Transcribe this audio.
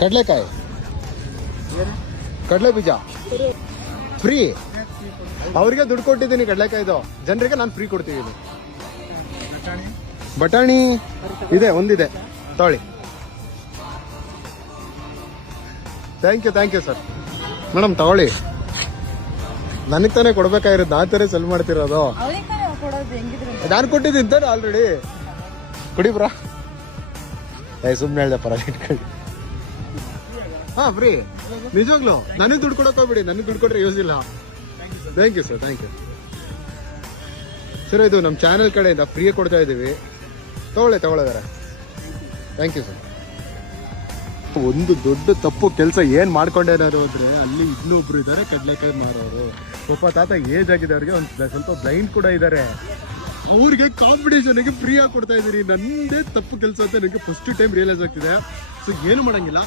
ಕಡಲೆಕಾಯಿ. ಕಡಲೆ ಬೀಜ ಫ್ರೀ ಅವ್ರಿಗೆ ದುಡ್ಡು ಕೊಟ್ಟಿದ್ದೀನಿ ಕಡಲೆಕಾಯ್ದು. ಜನರಿಗೆ ನಾನು ಫ್ರೀ ಕೊಡ್ತಿದ್ದೀನಿ ಬಟಾಣಿ? ಇದೆ ಒಂದಿದೆ. ತೊಳಿ. Thank you thank you sir madam ತಗೊಳ್ಳಿ ನನಗೆ ತಾನೇ ಕೊಡ್ಬೇಕಾಗಿರೋದು. ನಾ ತಾನೇ ಸೆಲ್ ಮಾಡ್ತಿರೋದು. ನಾನು ಕೊಟ್ಟಿದ್ದೀನಿ ತಾನೆ ಆಲ್ರೆಡಿ ಕುಡಿ ಬ್ರಾ. ಏ ಸುಮ್ಮನೆ ಹೇಳ್ದೆ ಪರ ಇಟ್ಕೊಳ್ಳಿ. ಹಾ ಫ್ರೀ ನಿಜವಾಗ್ಲು? ನನಗೆ ದುಡ್ಡು ಕೊಡಕ್ ಹೋಗ್ಬಿಡಿ. ನನಗೆ ದುಡ್ಡು ಕೊಟ್ರೆ ಯೂಸ್ ಇಲ್ಲ. Thank you sir thank you sir ಇದು ನಮ್ಮ ಚಾನೆಲ್ ಕಡೆಯಿಂದ ಫ್ರೀ ಕೊಡ್ತಾ ಇದ್ದೀವಿ ತಗೊಳ್ಳಿ ತಗೊಳ್ಳೋದಾರೆ ಥ್ಯಾಂಕ್ ಯು ಸರ್ ಒಂದು ದೊಡ್ಡ ತಪ್ಪು ಕೆಲಸ ಏನು ಮಾಡ್ಕೊಂಡೇನಾರು ಅಂದರೆ ಅಲ್ಲಿ ಇನ್ನೊಬ್ರು ಇದ್ದಾರೆ ಕಡ್ಲೆಕಾಯಿ ಮಾರೋರು. ಪಾಪ ತಾತ ಏಜ್ ಆಗಿದೆ ಅವ್ರಿಗೆ ಒಂದು ಸ್ವಲ್ಪ ಬ್ಲೈಂಡ್ ಕೂಡ ಇದ್ದಾರೆ ಅವ್ರಿಗೆ ಕಾಂಪಿಟೇಷನ್ ಫ್ರೀ ಆಗಿ ಕೊಡ್ತಾ ಇದೀರಿ. ನಂದೇ ತಪ್ಪು ಕೆಲಸ ಅಂತ ನನಗೆ ಫಸ್ಟ್ ಟೈಮ್ ರಿಯಲೈಸ್ ಆಗ್ತಿದೆ. ಸೊ ಏನು ಮಾಡಂಗಿಲ್ಲ.